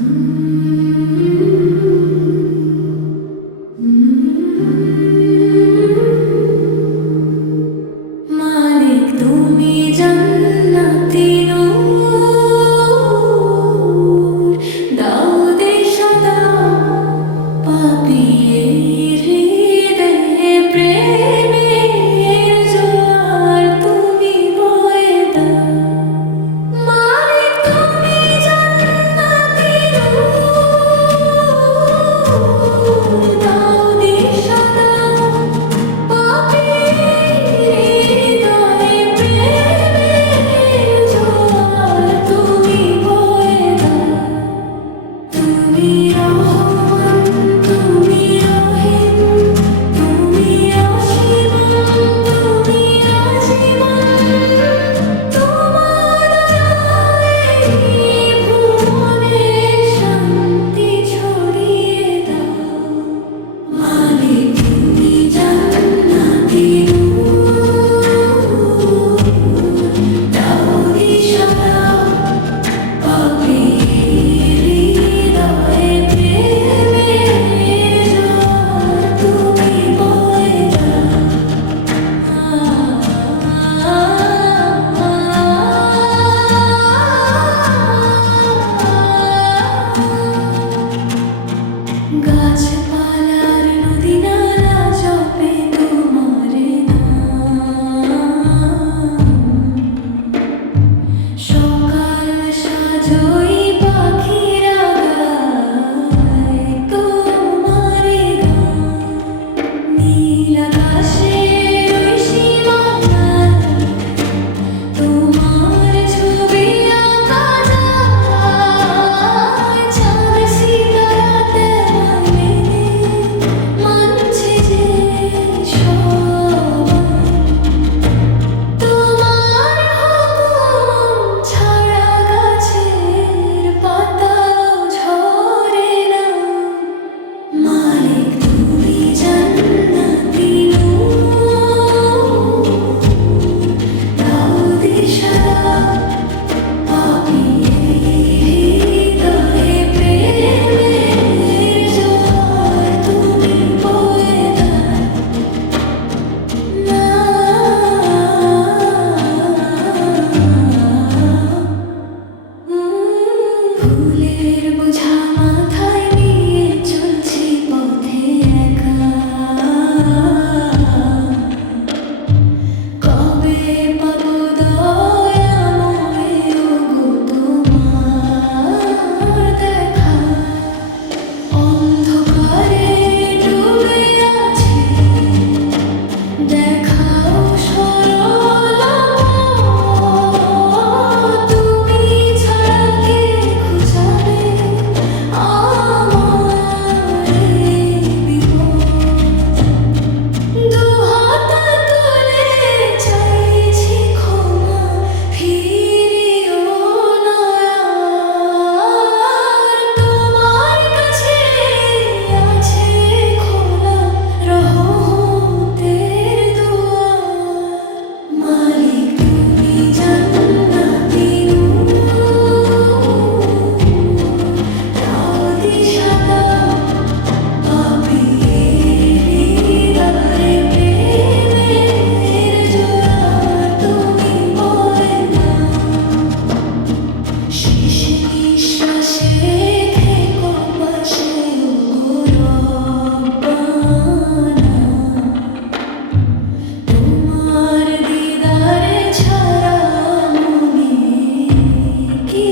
Mm-hmm.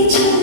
each